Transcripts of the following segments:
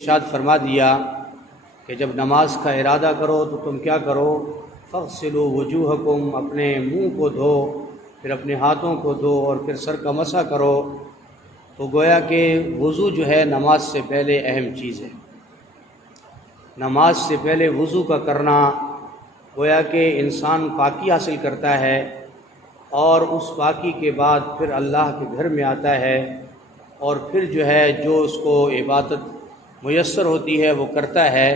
ارشاد فرما دیا کہ جب نماز کا ارادہ کرو تو تم کیا کرو، فاغسلوا وجوہکم، اپنے منہ کو دھو، پھر اپنے ہاتھوں کو دھو اور پھر سر کا مسح کرو۔ تو گویا کہ وضو جو ہے نماز سے پہلے اہم چیز ہے۔ نماز سے پہلے وضو کا کرنا گویا کہ انسان پاکی حاصل کرتا ہے، اور اس پاکی کے بعد پھر اللہ کے گھر میں آتا ہے، اور پھر جو ہے جو اس کو عبادت میسر ہوتی ہے وہ کرتا ہے۔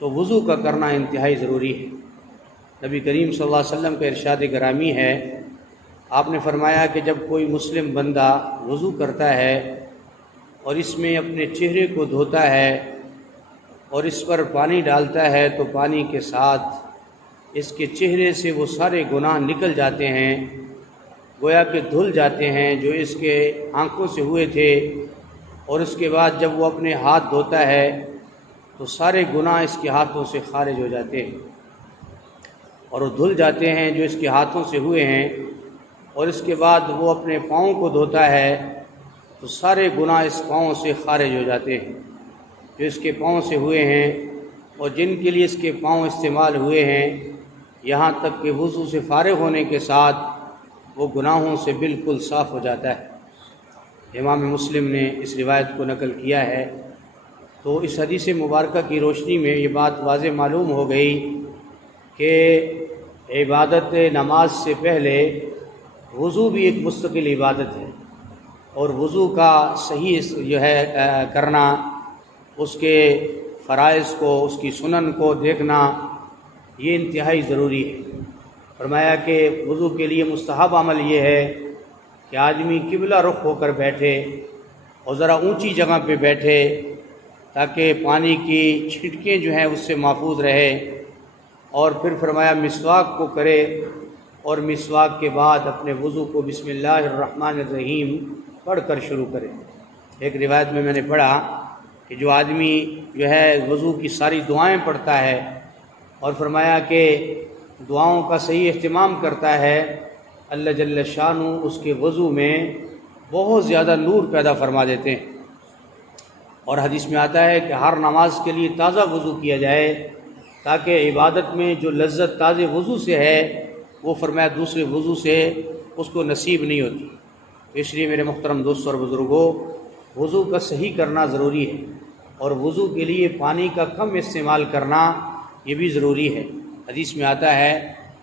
تو وضو کا کرنا انتہائی ضروری ہے۔ نبی کریم صلی اللہ علیہ وسلم کا ارشاد گرامی ہے، آپ نے فرمایا کہ جب کوئی مسلم بندہ وضو کرتا ہے اور اس میں اپنے چہرے کو دھوتا ہے اور اس پر پانی ڈالتا ہے تو پانی کے ساتھ اس کے چہرے سے وہ سارے گناہ نکل جاتے ہیں، گویا کہ دھل جاتے ہیں جو اس کے آنکھوں سے ہوئے تھے، اور اس کے بعد جب وہ اپنے ہاتھ دھوتا ہے تو سارے گناہ اس کے ہاتھوں سے خارج ہو جاتے ہیں اور وہ دھل جاتے ہیں جو اس کے ہاتھوں سے ہوئے ہیں۔ اور اس کے بعد وہ اپنے پاؤں کو دھوتا ہے تو سارے گناہ اس پاؤں سے خارج ہو جاتے ہیں جو اس کے پاؤں سے ہوئے ہیں اور جن کے لیے اس کے پاؤں استعمال ہوئے ہیں، یہاں تک کہ وضو سے فارغ ہونے کے ساتھ وہ گناہوں سے بالکل صاف ہو جاتا ہے۔ امام مسلم نے اس روایت کو نقل کیا ہے۔ تو اس حدیث مبارکہ کی روشنی میں یہ بات واضح معلوم ہو گئی کہ عبادت نماز سے پہلے وضو بھی ایک مستقل عبادت ہے، اور وضو کا صحیح جو ہے کرنا، اس کے فرائض کو، اس کی سنن کو دیکھنا، یہ انتہائی ضروری ہے۔ فرمایا کہ وضو کے لیے مستحب عمل یہ ہے کہ آدمی قبلہ رخ ہو کر بیٹھے اور ذرا اونچی جگہ پہ بیٹھے تاکہ پانی کی چھٹکیں جو ہیں اس سے محفوظ رہے، اور پھر فرمایا مسواک کو کرے، اور مسواک کے بعد اپنے وضو کو بسم اللہ الرحمن الرحیم پڑھ کر شروع کرے۔ ایک روایت میں نے پڑھا کہ جو آدمی جو ہے وضو کی ساری دعائیں پڑھتا ہے اور فرمایا کہ دعاؤں کا صحیح اہتمام کرتا ہے، اللہ جل شانہ اس کے وضو میں بہت زیادہ نور پیدا فرما دیتے ہیں۔ اور حدیث میں آتا ہے کہ ہر نماز کے لیے تازہ وضو کیا جائے تاکہ عبادت میں جو لذت تازہ وضو سے ہے وہ فرمایا دوسرے وضو سے اس کو نصیب نہیں ہوتی۔ اس لیے میرے محترم دوستوں اور بزرگوں، وضو کا صحیح کرنا ضروری ہے، اور وضو کے لیے پانی کا کم استعمال کرنا یہ بھی ضروری ہے۔ حدیث میں آتا ہے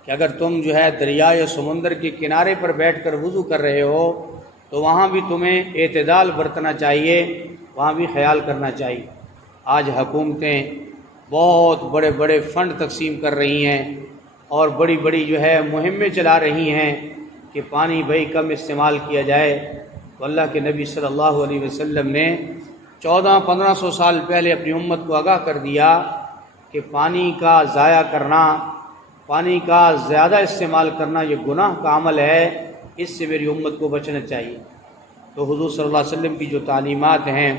کہ اگر تم جو ہے دریا یا سمندر کے کنارے پر بیٹھ کر وضو کر رہے ہو تو وہاں بھی تمہیں اعتدال برتنا چاہیے، وہاں بھی خیال کرنا چاہیے۔ آج حکومتیں بہت بڑے بڑے فنڈ تقسیم کر رہی ہیں اور بڑی بڑی جو ہے مہمیں چلا رہی ہیں کہ پانی بھائی کم استعمال کیا جائے۔ تو اللہ کے نبی صلی اللہ علیہ وسلم نے 1400-1500 سال پہلے اپنی امت کو آگاہ کر دیا کہ پانی کا ضائع کرنا، پانی کا زیادہ استعمال کرنا یہ گناہ کا عمل ہے، اس سے میری امت کو بچنا چاہیے۔ تو حضور صلی اللہ علیہ وسلم کی جو تعلیمات ہیں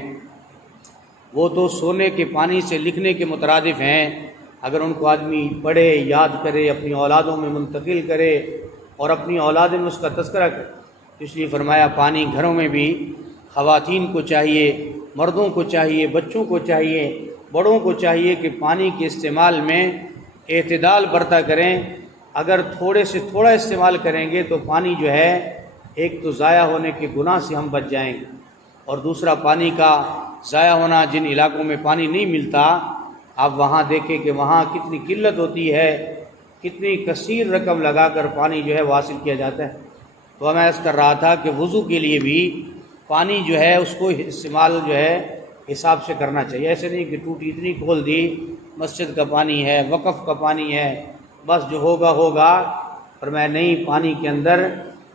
وہ تو سونے کے پانی سے لکھنے کے مترادف ہیں۔ اگر ان کو آدمی پڑھے، یاد کرے، اپنی اولادوں میں منتقل کرے اور اپنی اولاد میں اس کا تذکرہ کرے، اس لیے فرمایا پانی گھروں میں بھی خواتین کو چاہیے، مردوں کو چاہیے، بچوں کو چاہیے، بڑوں کو چاہیے کہ پانی کے استعمال میں اعتدال برتا کریں۔ اگر تھوڑے سے تھوڑا استعمال کریں گے تو پانی جو ہے ایک تو ضائع ہونے کے گناہ سے ہم بچ جائیں گے، اور دوسرا پانی کا ضائع ہونا، جن علاقوں میں پانی نہیں ملتا آپ وہاں دیکھیں کہ وہاں کتنی قلت ہوتی ہے، کتنی کثیر رقم لگا کر پانی جو ہے وہ حاصل کیا جاتا ہے۔ تو میں عرض کر رہا تھا کہ وضو کے لیے بھی پانی جو ہے اس کو استعمال جو ہے حساب سے کرنا چاہیے۔ ایسے نہیں کہ ٹوٹی اتنی کھول دی، مسجد کا پانی ہے، وقف کا پانی ہے، بس جو ہوگا ہوگا۔ فرمایا نہیں، پانی کے اندر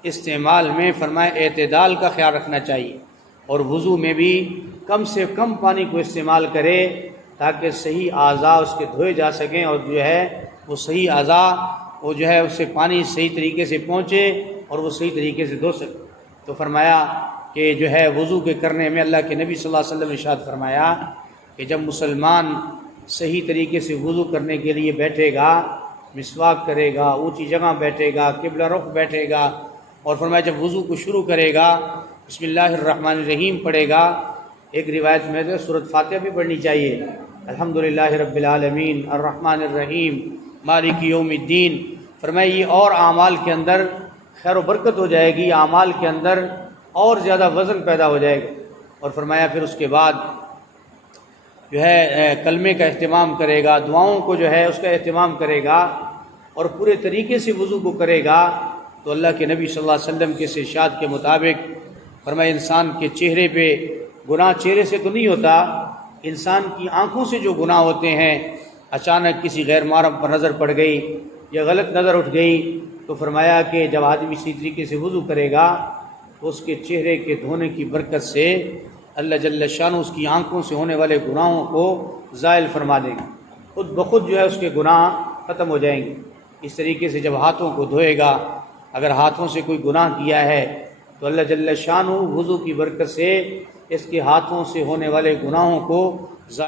استعمال میں فرمایا اعتدال کا خیال رکھنا چاہیے، اور وضو میں بھی کم سے کم پانی کو استعمال کرے تاکہ صحیح اعضاء اس کے دھوئے جا سکیں، اور جو ہے وہ صحیح اعضاء وہ جو ہے اس سے پانی صحیح طریقے سے پہنچے اور وہ صحیح طریقے سے دھو سکے۔ تو فرمایا کہ جو ہے وضو کے کرنے میں اللہ کے نبی صلی اللہ علیہ وسلم نے ارشاد فرمایا کہ جب مسلمان صحیح طریقے سے وضو کرنے کے لیے بیٹھے گا، مسواک کرے گا، اونچی جگہ بیٹھے گا، قبلہ رخ بیٹھے گا، اور فرمایا جب وضو کو شروع کرے گا بسم اللہ الرحمن الرحیم پڑھے گا ایک روایت میں تو سورۃ فاتحہ بھی پڑھنی چاہیے، الحمدللہ رب العالمین الرحمن الرحیم مالک یوم الدین۔ فرمایا یہ اور اعمال کے اندر خیر و برکت ہو جائے گی، اعمال کے اندر اور زیادہ وزن پیدا ہو جائے گا۔ اور فرمایا پھر اس کے بعد جو ہے کلمے کا اہتمام کرے گا، دعاؤں کو جو ہے اس کا اہتمام کرے گا اور پورے طریقے سے وضو کو کرے گا، تو اللہ کے نبی صلی اللہ علیہ وسلم کے ارشاد کے مطابق فرمایا انسان کے چہرے پہ گناہ چہرے سے تو نہیں ہوتا، انسان کی آنکھوں سے جو گناہ ہوتے ہیں، اچانک کسی غیر محرم پر نظر پڑ گئی یا غلط نظر اٹھ گئی، تو فرمایا کہ جب آدمی اسی طریقے سے وضو کرے گا تو اس کے چہرے کے دھونے کی برکت سے اللہ جل شانہ اس کی آنکھوں سے ہونے والے گناہوں کو زائل فرما دے گا، خود بخود جو ہے اس کے گناہ ختم ہو جائیں گے۔ اس طریقے سے جب ہاتھوں کو دھوئے گا، اگر ہاتھوں سے کوئی گناہ کیا ہے تو اللہ جل شانہ وضو کی برکت سے اس کے ہاتھوں سے ہونے والے گناہوں کو